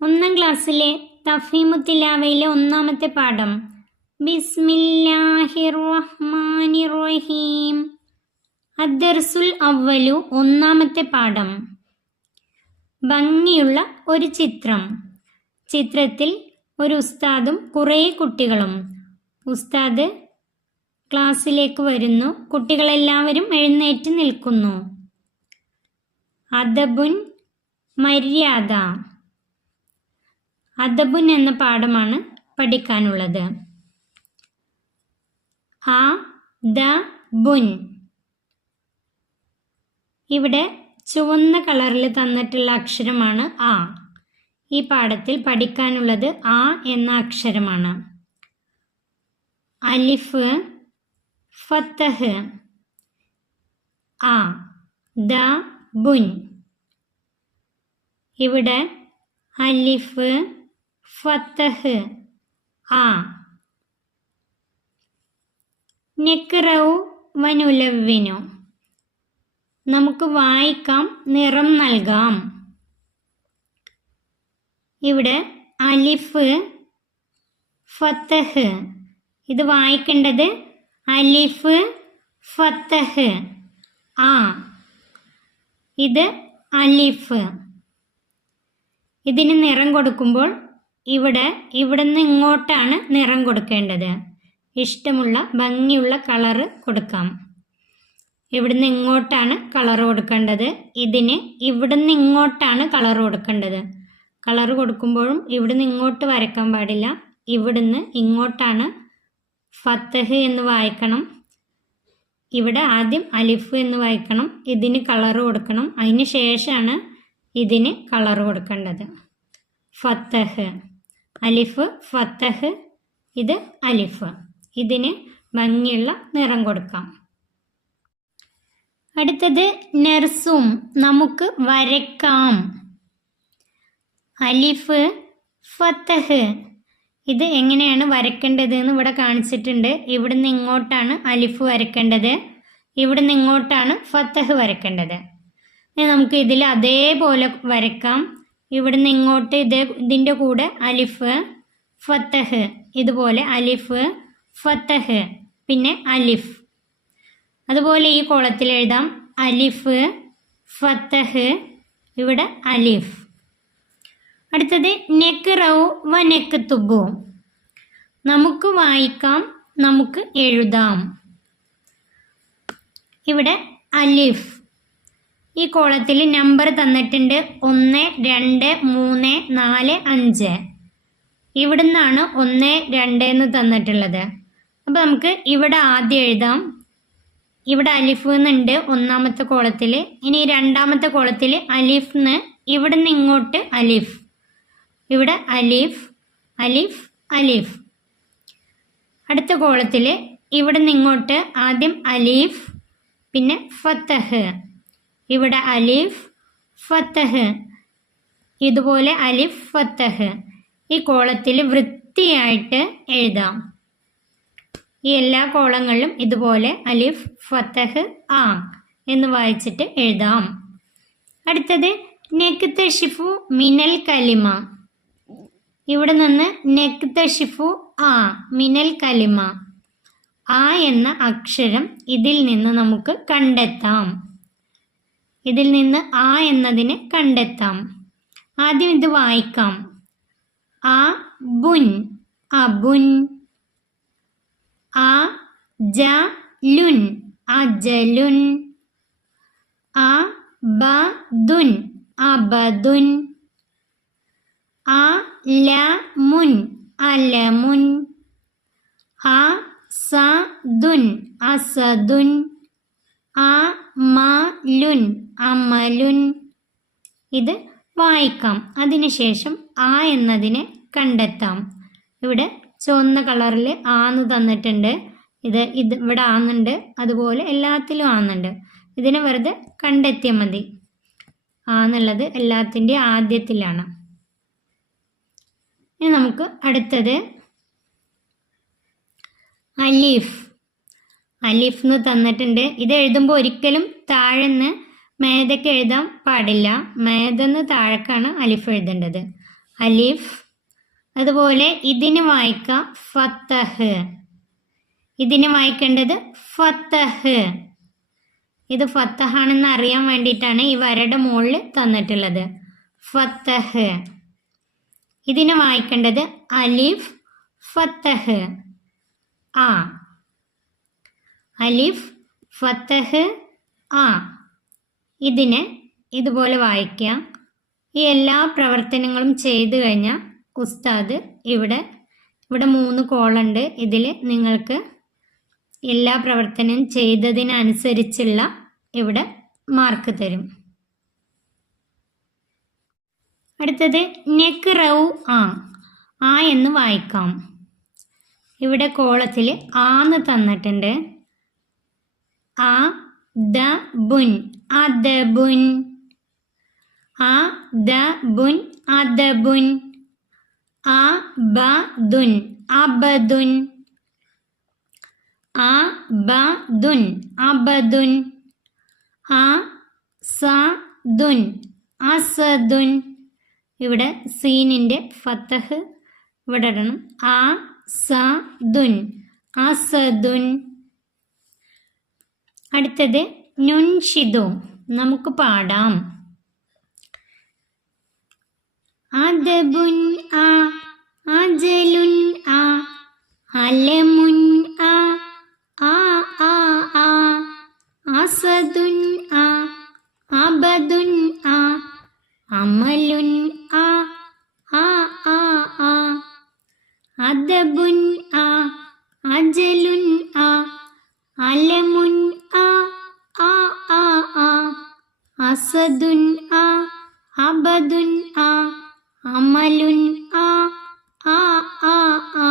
ഒന്നാം ക്ലാസ്സിലെ തഫീമുത്തിലാവയിലെ ഒന്നാമത്തെ പാഠം ബിസ്മില്ലാഹിർ റഹ്മാനിർ റഹീം. അദ്ദർസുൽ അവ്വലു ഒന്നാമത്തെ പാഠം. ഭംഗിയുള്ള ഒരു ചിത്രം. ചിത്രത്തിൽ ഒരു ഉസ്താദും കുറേ കുട്ടികളും. ഉസ്താദ് ക്ലാസ്സിലേക്ക് വരുന്നു. കുട്ടികളെല്ലാവരും എഴുന്നേറ്റ് നിൽക്കുന്നു. അദബുൻ മര്യാദ. അദബുൻ എന്ന പാഠമാണ് പഠിക്കാനുള്ളത്. ആ ദ ബുൻ. ഇവിടെ ചുവന്ന കളറിൽ തന്നിട്ടുള്ള അക്ഷരമാണ് ആ. ഈ പാഠത്തിൽ പഠിക്കാനുള്ളത് ആ എന്ന അക്ഷരമാണ്. അലിഫ് ഫത്തഹ്. ആ ദ ബുൻ. ഇവിടെ അലിഫ് ഫത്തഹ് ആ. നഖ്റഉ വനുലവ്വിനു. നമുക്ക് വായിക്കാം, നിറം നൽകാം. ഇവിടെ അലിഫ് ഫത്തഹ്. ഇത് വായിക്കേണ്ടത് അലിഫ് ഫത്തഹ് ആ. ഇത് അലിഫ്. ഇതിന് നിറം കൊടുക്കുമ്പോൾ ഇവിടുന്ന് ഇങ്ങോട്ടാണ് നിറം കൊടുക്കേണ്ടത്. ഇഷ്ടമുള്ള ഭംഗിയുള്ള കളറ് കൊടുക്കാം. ഇവിടുന്ന് ഇങ്ങോട്ടാണ് കളർ കൊടുക്കേണ്ടത്. ഇതിന് ഇവിടുന്ന് ഇങ്ങോട്ടാണ് കളർ കൊടുക്കേണ്ടത്. കളർ കൊടുക്കുമ്പോഴും ഇവിടുന്ന് ഇങ്ങോട്ട് വരയ്ക്കാൻ പാടില്ല. ഇവിടുന്ന് ഇങ്ങോട്ടാണ് ഫത്തഹ് എന്ന് വായിക്കണം. ഇവിടെ ആദ്യം അലിഫ് എന്ന് വായിക്കണം. ഇതിന് കളർ കൊടുക്കണം. അതിന് ശേഷമാണ് ഇതിന് കളർ കൊടുക്കേണ്ടത്. ഫത്തഹ് അലിഫ് ഫത്തഹ്. ഇത് അലിഫ്. ഇതിന് ഭംഗിയുള്ള നിറം കൊടുക്കാം. അടുത്തത് നർസും. നമുക്ക് വരയ്ക്കാം. അലിഫ് ഫത്തഹ്. ഇത് എങ്ങനെയാണ് വരയ്ക്കേണ്ടത് എന്ന് ഇവിടെ കാണിച്ചിട്ടുണ്ട്. ഇവിടുന്ന് ഇങ്ങോട്ടാണ് അലിഫ് വരയ്ക്കേണ്ടത്. ഇവിടുന്ന് ഇങ്ങോട്ടാണ് ഫത്തഹ് വരയ്ക്കേണ്ടത്. നമുക്ക് ഇതിൽ അതേപോലെ വരയ്ക്കാം. ഇവിടുന്ന് ഇങ്ങോട്ട് ഇതിൻ്റെ കൂടെ അലിഫ് ഫത്തഹ്. ഇതുപോലെ അലിഫ് ഫത്തഹ് പിന്നെ അലിഫ്. അതുപോലെ ഈ കോളത്തിൽ എഴുതാം അലിഫ് ഫത്തഹ്. ഇവിടെ അലിഫ്. അടുത്തത് നഖ്റഉ വനക്തുബു. നമുക്ക് വായിക്കാം, നമുക്ക് എഴുതാം. ഇവിടെ അലിഫ്. ഈ കോളത്തിൽ നമ്പർ തന്നിട്ടുണ്ട് 1 2 3 4 5. ഇവിടുന്നാണ് 1 2 എന്ന് തന്നിട്ടുള്ളത്. അപ്പോൾ നമുക്ക് ഇവിടെ ആദ്യം എഴുതാം. ഇവിടെ അലിഫ് എന്നുണ്ട് ഒന്നാമത്തെ കോളത്തിൽ. ഇനി രണ്ടാമത്തെ കോളത്തിൽ അലിഫ്ന്ന് ഇവിടുന്ന് ഇങ്ങോട്ട് അലിഫ്. ഇവിടെ അലിഫ് അലിഫ് അലിഫ്. അടുത്ത കോളത്തിൽ ഇവിടുന്ന് ഇങ്ങോട്ട് ആദ്യം അലിഫ് പിന്നെ ഫത്തഹ്. ഇവിടെ അലിഫ് ഫത്തഹ്. ഇതുപോലെ അലിഫ് ഫത്തഹ്. ഈ കോളത്തിൽ വൃത്തിയായിട്ട് എഴുതാം. ഈ എല്ലാ കോളങ്ങളിലും ഇതുപോലെ അലിഫ് ഫത്തഹ് ആ എന്ന് വായിച്ചിട്ട് എഴുതാം. അടുത്തത് നക്തഷിഫു മിനൽ കലിമ. ഇവിടെ നിന്ന് നക്തഷിഫു ആ മിനൽ കലിമ. ആ എന്ന അക്ഷരം ഇതിൽ നിന്ന് നമുക്ക് കണ്ടെത്താം. ഇതിൽ നിന്ന് ആ എന്നതിനെ കണ്ടെത്താം. ആദ്യം ഇത് വായിക്കാം. ആ ബുൻ അബുൻ. ആ ജ ലുൻ അജലുൻ. ആ ബ ദുൻ അബദുൻ. ആ ല മുൻ അലമുൻ. ആ സ ദുൻ അസദുൻ. ആ മലുൻ അമലുൻ. ഇത് വായിക്കാം. അതിനുശേഷം ആ എന്നതിനെ കണ്ടെത്താം. ഇവിടെ ചുവന്ന കളറിൽ ആന്ന് തന്നിട്ടുണ്ട്. ഇത് ഇവിടെ ആന്നുണ്ട്. അതുപോലെ എല്ലാത്തിലും ആന്നുണ്ട്. ഇതിനെ വെറുതെ കണ്ടെത്തിയാൽ മതി. ആന്നുള്ളത് എല്ലാത്തിൻ്റെ ആദ്യത്തിലാണ്. ഇനി നമുക്ക് അടുത്തത് അലിഫ്. അലിഫ് എന്ന് തന്നിട്ടുണ്ട്. ഇത് എഴുതുമ്പോൾ ഒരിക്കലും താഴെന്ന് മേതയ്ക്ക് എഴുതാൻ പാടില്ല. മേതെന്ന് താഴേക്കാണ് അലിഫ് എഴുതേണ്ടത്. അലിഫ്. അതുപോലെ ഇതിന് വായിക്കാം ഫത്തഹ്. ഇതിന് വായിക്കേണ്ടത് ഫത്തഹ്. ഇത് ഫത്തഹാണെന്ന് അറിയാൻ വേണ്ടിയിട്ടാണ് ഈ വരയുടെ മുകളിൽ തന്നിട്ടുള്ളത്. ഫത്തഹ്. ഇതിനെ വായിക്കേണ്ടത് അലിഫ് ഫത്തഹ് ആ. അലിഫ് ഫത്തഹ് ആ. ഇതിനെ ഇതുപോലെ വായിക്കാം. ഈ എല്ലാ പ്രവർത്തനങ്ങളും ചെയ്തു കഴിഞ്ഞാൽ ഉസ്താദ് ഇവിടെ 3 കോളുണ്ട്. ഇതിൽ നിങ്ങൾക്ക് എല്ലാ പ്രവർത്തനവും ചെയ്തതിനനുസരിച്ചുള്ള ഇവിടെ മാർക്ക് തരും. അടുത്തത് നെക്റൗ ആ എന്ന് വായിക്കാം. ഇവിടെ കോളത്തിൽ ആന്ന് തന്നിട്ടുണ്ട്. ആ ദ ബുൻ അദബുൻ. ആ ദ ബുൻ അദബുൻ. ആ ബ ദുൻ അബദുൻ. ആ ബ ദുൻ അബദുൻ. ആ സ ദുൻ അസദുൻ. ഇവിടെ സീനിൻ്റെ ഫത്തഹ് ഇവിടെ ഇടണം. ആ സ ദുൻ അസദുൻ. അടുത്തത് നുൻഷിദു നമുക്ക് പാടാം. അദബുൻ ആ അജലുൻ ആ അലമുൻ ആ ആ ആ ആ അസദുൻ ആ അബദുൻ ആ അമലുൻ ആ ആ ആ ആ അദബുൻ ആ അജലുൻ ആ അലമുൻ ആ ആ ആ ആ അസദുൻ ആ അബദുൻ ആ അമലുൻ ആ ആ ആ ആ.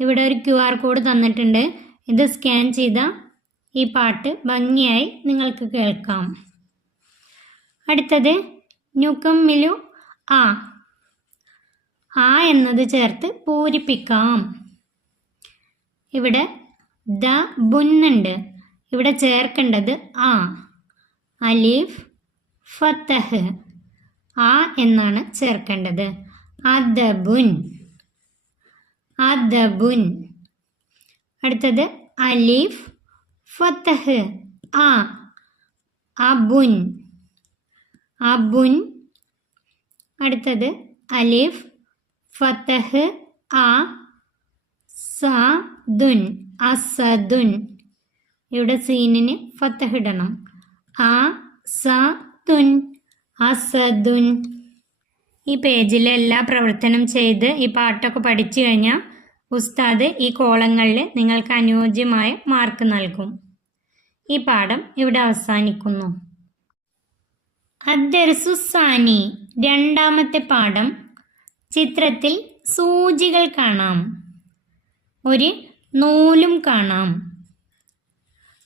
ഇവിടെ ഒരു QR കോഡ് തന്നിട്ടുണ്ട്. ഇത് സ്കാൻ ചെയ്താൽ ഈ പാട്ട് ഭംഗിയായി നിങ്ങൾക്ക് കേൾക്കാം. അടുത്തത് നുകമ്മിലു ആ എന്നത് ചേർത്ത് പൂരിപ്പിക്കാം. ഇവിടെ ദ ബുന്നുണ്ട്. ഇവിടെ ചേർക്കേണ്ടത് ആ. അലിഫ് ഫത്തഹ് ആ എന്നാണ് ചേർക്കേണ്ടത്. അദബുൻ അദബുൻ. അടുത്തത് അലിഫ് ഫത്തഹ് ആ അബുൻ അബുൻ. അടുത്തത് അലിഫ് ഫത്തഹ് ആ സദുൻ അസദുൻ. ഇവിടെ സീനിന് ഫത്തഹ് ഇടണം. ആ സദുൻ അസദുൻ. ഈ പേജിലെ എല്ലാ പ്രവർത്തനം ചെയ്ത് ഈ പാട്ടൊക്കെ പഠിച്ചു കഴിഞ്ഞാൽ ഉസ്താദ് ഈ കോളങ്ങളിൽ നിങ്ങൾക്ക് അനുയോജ്യമായ മാർക്ക് നൽകും. ഈ പാഠം ഇവിടെ അവസാനിക്കുന്നു. അദ്ദർസുസാനി രണ്ടാമത്തെ പാഠം. ചിത്രത്തിൽ സൂചികൾ കാണാം. ഒരു നൂലും കാണാം.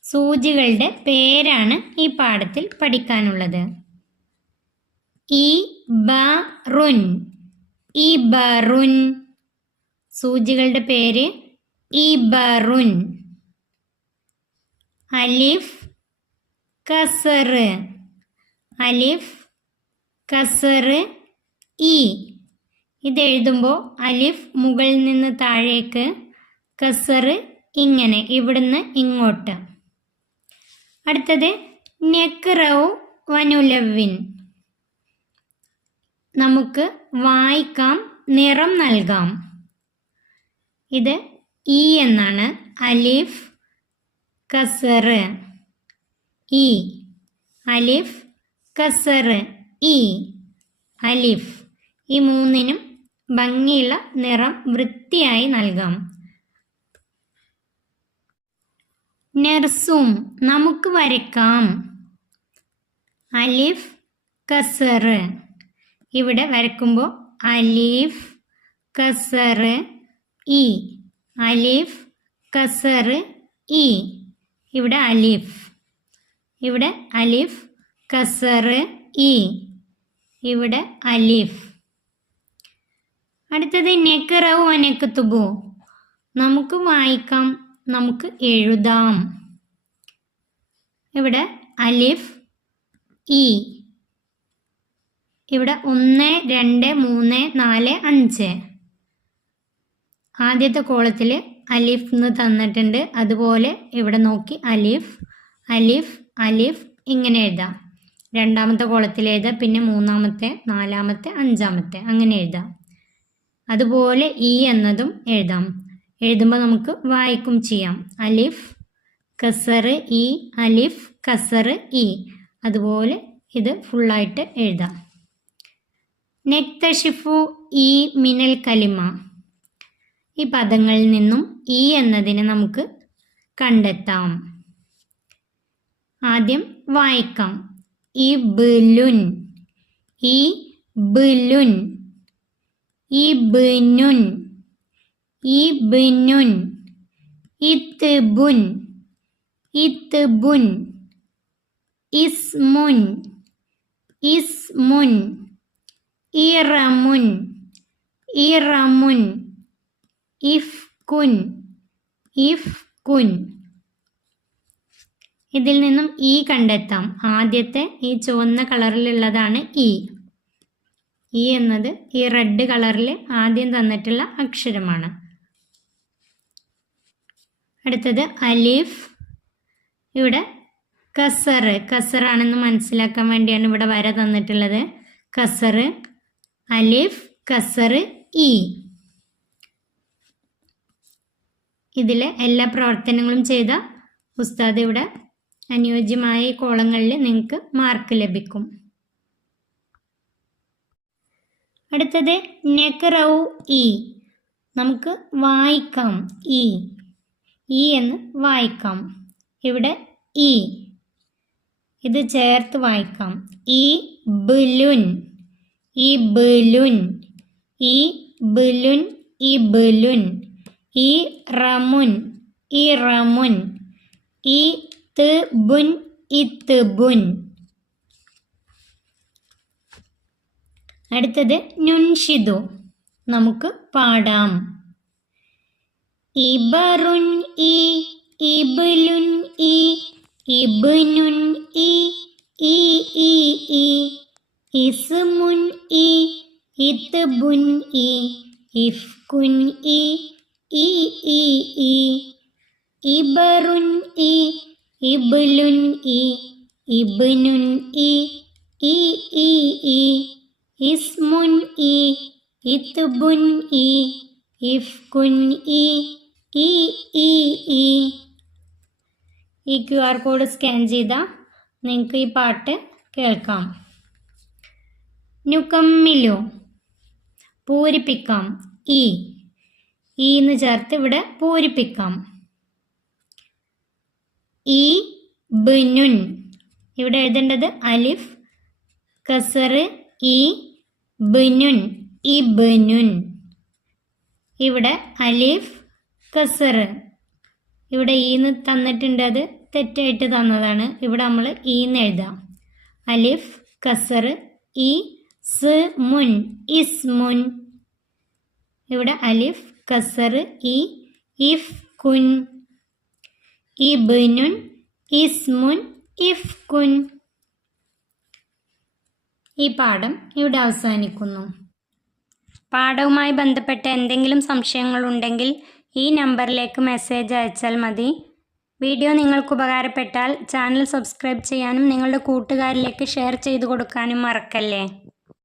സൂചികളുടെ പേരാണ് ഈ പാഠത്തിൽ പഠിക്കാനുള്ളത്. ഇബറുൻ ഇബറുൻ. സൂചികളുടെ പേര് ഇബറുൻ. അലിഫ് കസർ അലിഫ് കസർ ഇ. ഇത് എഴുതുമ്പോൾ അലിഫ് മുകളിൽ നിന്ന് താഴേക്ക്, കസർ ഇങ്ങനെ ഇവിടുന്ന് ഇങ്ങോട്ട്. അടുത്തത് നെക്റൗ വനുലവിൻ. നമുക്ക് വായിക്കാം, നിറം നൽകാം. ഇത് ഇ എന്നാണ്. അലിഫ് കസർ ഇ. അലിഫ് കസർ ഇ അലിഫ്. ഈ മൂന്നിനും ഭംഗിയുള്ള നിറം വൃത്തിയായി നൽകാം. നെർസും നമുക്ക് വരയ്ക്കാം. അലിഫ് കസർ. ഇവിടെ വരയ്ക്കുമ്പോൾ അലിഫ് കസർ ഇ അലിഫ് കസർ ഇ. ഇവിടെ അലിഫ്, ഇവിടെ അലിഫ് കസർ ഇ, ഇവിടെ അലിഫ്. അടുത്തത് നെക്റൗ വനക്തുബു. നമുക്ക് വായിക്കാം, നമുക്ക് എഴുതാം. ഇവിടെ അലിഫ് ഇ. ഇവിടെ 1 2 3 4 5 ആദ്യത്തെ കോളത്തിൽ അലിഫ് എന്ന് തന്നിട്ടുണ്ട്. അതുപോലെ ഇവിടെ നോക്കി അലിഫ് അലിഫ് അലിഫ് ഇങ്ങനെ എഴുതാം. രണ്ടാമത്തെ കോളത്തിൽ എഴുതാം, പിന്നെ മൂന്നാമത്തെ, നാലാമത്തെ, അഞ്ചാമത്തെ അങ്ങനെ എഴുതാം. അതുപോലെ ഇ എന്നതും എഴുതാം. എഴുതുമ്പോൾ നമുക്ക് വായിക്കും ചെയ്യാം. അലിഫ് കസറ് ഇ അലിഫ് കസറ് ഇ. അതുപോലെ ഇത് ഫുള്ളായിട്ട് എഴുതാം. നെക്തഷിഫു ഇ മിനൽ കലിമ. ഈ പദങ്ങളിൽ നിന്നും ഇ എന്നതിനെ നമുക്ക് കണ്ടെത്താം. ആദ്യം വായിക്കാം. ഇബ്ലുൻ ഇബ്ലുൻ ഇബ്നുൻ ഇബ്നുൻ ഇത്ബുൻ ഇത്ബുൻ ഇസ്മുൻ ഇസ്മുൻ ഇറമുൻ ഇറമുൻ ഇഫ്കുൻ ഇഫ്കുൻ. ഇതിൽ നിന്നും ഇ കണ്ടെത്താം. ആദ്യത്തെ ഈ ചുവന്ന കളറിലുള്ളതാണ് ഇ. ഇ എന്നത് ഈ റെഡ് കളറിൽ ആദ്യം തന്നിട്ടുള്ള അക്ഷരമാണ്. അടുത്തത് അലിഫ്. ഇവിടെ കസറാണെന്ന് മനസ്സിലാക്കാൻ വേണ്ടിയാണ് ഇവിടെ വര തന്നിട്ടുള്ളത്. കസറ് അലിഫ് കസറ് ഇ. ഇതിലെ എല്ലാ പ്രവർത്തനങ്ങളും ചെയ്ത ഉസ്താദ് ഇവിടെ അനുയോജ്യമായ ഈ കോളങ്ങളിൽ നിങ്ങൾക്ക് മാർക്ക് ലഭിക്കും. അടുത്തത് നെക്റൗ ഇ. നമുക്ക് വായിക്കാം. ഇ എന്ന് വായിക്കാം. ഇവിടെ ഇ ഇത് ചേർത്ത് വായിക്കാം. ഇ ബുലുൻ ഇ ബുലുൻ ഇ ബുലുൻ ഇ ബുലുൻ ഇ റമുൻ ഇ റമുൻ ഇ ബുൻ ഇത്ബുൻ. അടുത്തത് നുൻഷിദു. നമുക്ക് പാടാം. ഇബറുൻ ഇ ഇബ്ലുൻ ഇ ഇബ്നുൻ ഇ ഇ ഇ ഇ ഇസ്മുൻ ഇ ഇത്ബുൻ ഇ ഇഫ്കുൻ ഇ ഇ ഇ ഇ ഇബറുൻ ഇ ഇബ്ലുൻ ഇ ഇബ്നുൻ ഇ ഇ ഇ ഇ ഇസ്മുൻ ഇ ഇത്ബുൻ ഇ ഇഫ്കുൻ ഇ ഇ ഇ ഇ. ഈ QR കോഡ് സ്കാൻ ചെയ്താൽ നിങ്ങൾക്ക് ഈ പാട്ട് കേൾക്കാം. നുകമ്മിലു പൂരിപ്പിക്കാം. ഇ എന്ന് ചേർത്ത് ഇവിടെ പൂരിപ്പിക്കാം. ഇ ബുനുൻ. ഇവിടെ എഴുതേണ്ടത് അലിഫ് കസറ് ഇ ബുനുൻ ഇബ്നുൻ. ഇവിടെ അലിഫ് കസറ്. ഇവിടെ ഈന്ന് തന്നിട്ടുണ്ട്, അത് തെറ്റായിട്ട് തന്നതാണ്. ഇവിടെ നമ്മൾ ഈന്ന് എഴുതാം. അലിഫ് കസറ് ഇ സ്മുൻ ഇസ്മുൻ. ഇവിടെ അലിഫ് കസറ് ഇ ഇഫ്കുൻ ഇബ്നുൻ ഇസ്മുൻ ഇഫ്കുൻ. ഈ പാഠം ഇവിടെ അവസാനിക്കുന്നു. പാഠവുമായി ബന്ധപ്പെട്ട എന്തെങ്കിലും സംശയങ്ങളുണ്ടെങ്കിൽ ഈ നമ്പറിലേക്ക് മെസ്സേജ് അയച്ചാൽ മതി. വീഡിയോ നിങ്ങൾക്ക് ഉപകാരപ്പെട്ടാൽ ചാനൽ സബ്സ്ക്രൈബ് ചെയ്യാനും നിങ്ങളുടെ കൂട്ടുകാരിലേക്ക് ഷെയർ ചെയ്തു കൊടുക്കാനും മറക്കല്ലേ.